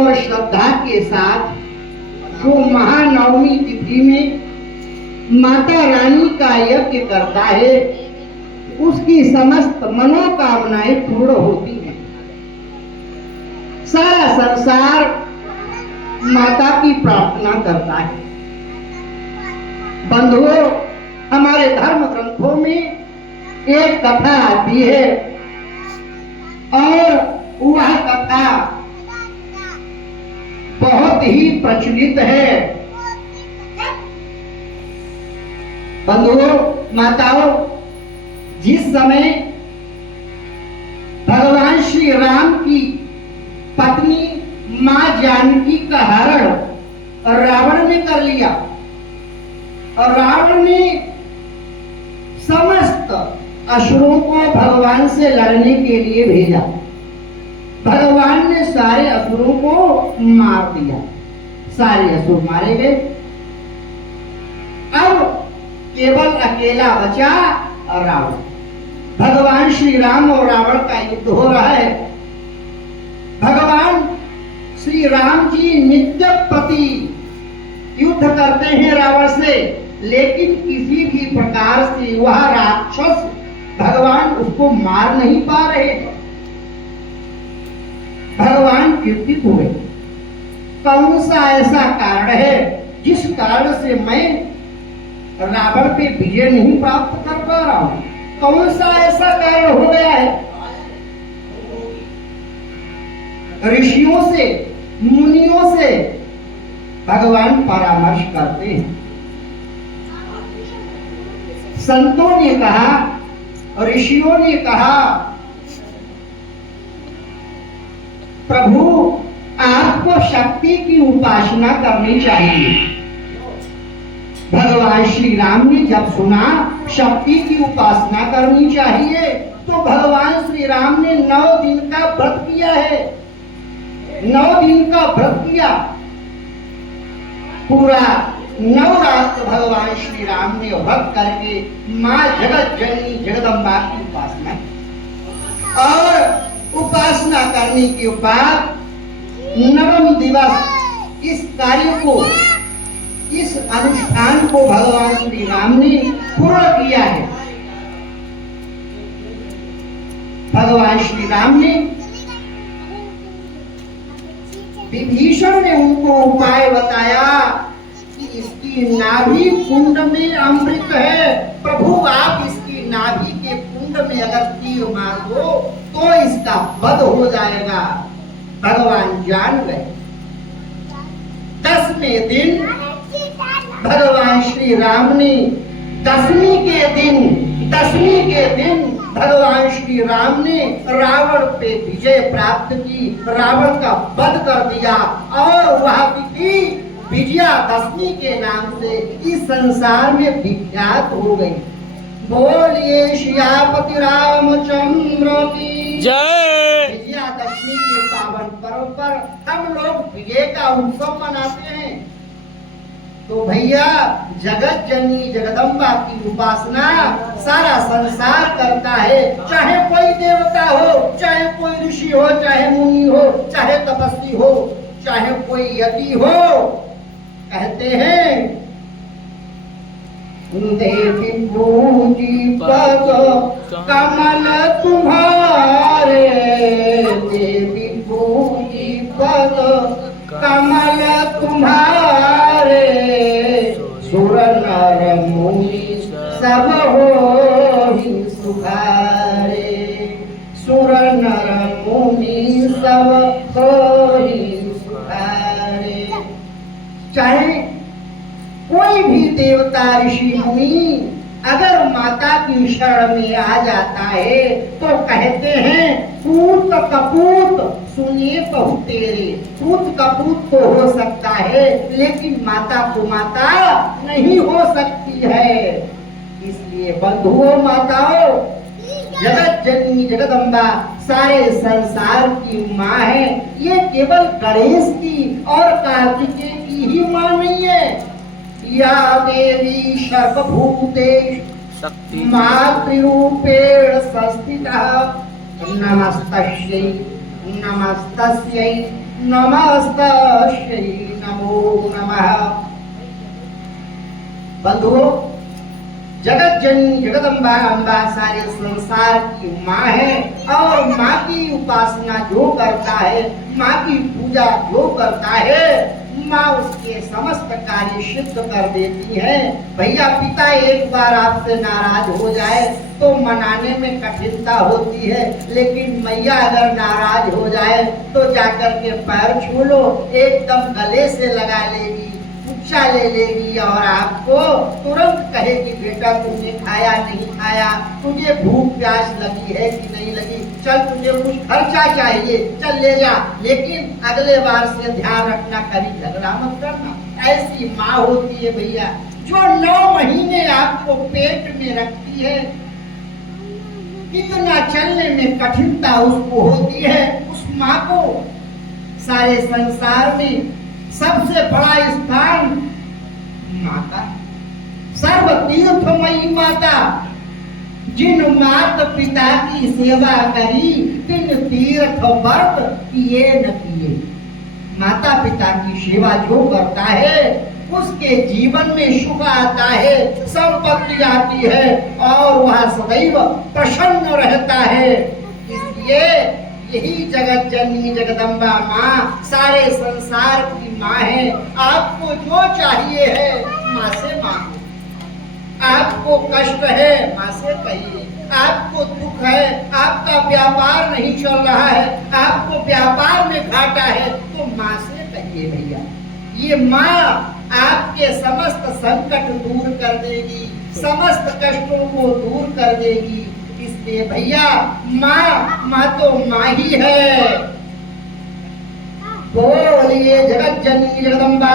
और श्रद्धा के साथ जो महानवमी तिथि में माता रानी का यज्ञ करता है उसकी समस्त मनोकामनाएं पूर्ण होती हैं। सारा संसार माता की प्रार्थना करता है। बंधुओं, हमारे धर्म ग्रंथों में एक कथा आती है और वह कथा बहुत ही प्रचलित है। बंधुओं, माताओं, जिस समय भगवान श्री राम की पत्नी मां जानकी का हरण रावण ने कर लिया और रावण ने समस्त असुरों को भगवान से लड़ने के लिए भेजा। भगवान ने सारे असुरों को मार दिया, सारे असुर मारे गए। अब केवल अकेला बचा रावण। भगवान श्री राम और रावण का युद्ध हो रहा है। भगवान श्री राम जी नित्य प्रति युद्ध करते हैं रावण से, लेकिन किसी भी प्रकार से वह राक्षस भगवान उसको मार नहीं पा रहे। भगवान चिंतित हुए, कौन सा ऐसा कारण है जिस कारण से मैं रावण पे विजय नहीं प्राप्त कर पा रहा हूं? कौन सा ऐसा कारण हो गया है? ऋषियों से, मुनियों से भगवान परामर्श करते हैं। संतों ने कहा, ऋषियों ने कहा, प्रभु आपको शक्ति की उपासना करनी चाहिए। भगवान श्री राम ने जब सुना शक्ति की उपासना करनी चाहिए तो भगवान श्री राम ने 9 दिन का व्रत किया है। 9 दिन का व्रत किया, पूरा 9 रात भगवान श्री राम ने व्रत करके माँ जगत जननी जगदम्बा की उपासना की। और उपासना करने के बाद 9वें दिवस इस कार्य को, इस अनुष्ठान को भगवान श्री राम ने पूर्ण किया है। भगवान श्री राम ने, विभीषण ने उनको उपाय बताया कि इसकी नाभि कुंड में अमृत है। प्रभु आप इसकी नाभि के कुंड में अगर तीर मार दो तो इसका वध हो जाएगा। भगवान जान गए। 10वें दिन भगवान श्री राम ने, 10वीं के दिन भगवान श्री राम ने रावण पे विजय प्राप्त की, रावण का वध कर दिया और वह तिथि विजयादशमी के नाम से इस संसार में विख्यात हो गई। बोलिए सियापति रामचंद्र की जय। विजयादशमी के पावन पर्व पर हम लोग विजय का उत्सव मनाते हैं। तो भैया, जगत जननी जगदम्बा की उपासना सारा संसार करता है। चाहे कोई देवता हो, चाहे कोई ऋषि हो, चाहे मुनि हो, चाहे तपस्वी हो, चाहे कोई यति हो। कहते हैं देवी पूजी पद कमल तुम्हारे, देवी पूजी पद कमल तुम्हारे, सुर नर मुनि सब होहि सुखारे, सुर नर मुनि सब होहि सुखारे। चाहे कोई भी देवता ऋषि मुनि अगर माता की शरण में आ जाता है तो कहते हैं पूत कपूत सुनिए बहु तेरे। पूत कपूत तो हो सकता है लेकिन माता को माता नहीं हो सकती है। इसलिए बंधुओं, माताओं, जगत जननी जगदम्बा सारे संसार की माँ है। ये केवल गणेश की और कार्तिकेय की ही माँ नहीं है। या देवी सर्वभूतेषु मातृरूपेण संस्थिता, नमस्तस्यै नमस्तस्यै नमस्तस्यै नमो नमः। बंधुओं, जगत जननी जगदम्बा अम्बा सारे संसार की माँ है और माँ की उपासना जो करता है, माँ की पूजा जो करता है, माँ उसके समस्त कार्य सिद्ध कर देती है। भैया पिता एक बार आपसे नाराज हो जाए तो मनाने में कठिनता होती है, लेकिन मैया अगर नाराज हो जाए तो जाकर के पैर छू लो, एकदम गले से लगा लेगी, ऊंचा ले लेगी और आपको तुरंत कहेगी बेटा तुमने खाया नहीं खाया, तुझे भूख प्यास लगी है कि नहीं लगी, चल तुझे कुछ खर्चा चाहिए चल ले जा, लेकिन अगले बार से ध्यान रखना कभी झगड़ा मत करना। ऐसी माँ होती है भैया, जो 9 महीने आपको पेट में रखती है। कितना चलने में कठिनता उसको होती है, उस माँ को सारे संसार में सबसे बड़ा स्थान माता, सर्व तीर्थमयी माता। जिन माता पिता की सेवा करी तिन तीर्थ व्रत किए न किए। माता पिता की सेवा जो करता है उसके जीवन में सुख आता है, संपत्ति आती है और वह सदैव प्रसन्न रहता है। इसलिए यही जगत जननी जगदम्बा माँ सारे संसार की माँ है। आपको जो चाहिए है माँ से मांगो, आपको कष्ट है माँ से कहिए, आपको दुख है, आपका व्यापार नहीं चल रहा है, आपको व्यापार में घाटा है तो माँ से कहिए भैया। ये माँ आपके समस्त संकट दूर कर देगी, समस्त कष्टों को दूर कर देगी। इसलिए भैया माँ तो माँ ही है। बोलिए जगत जननी जगदम्बा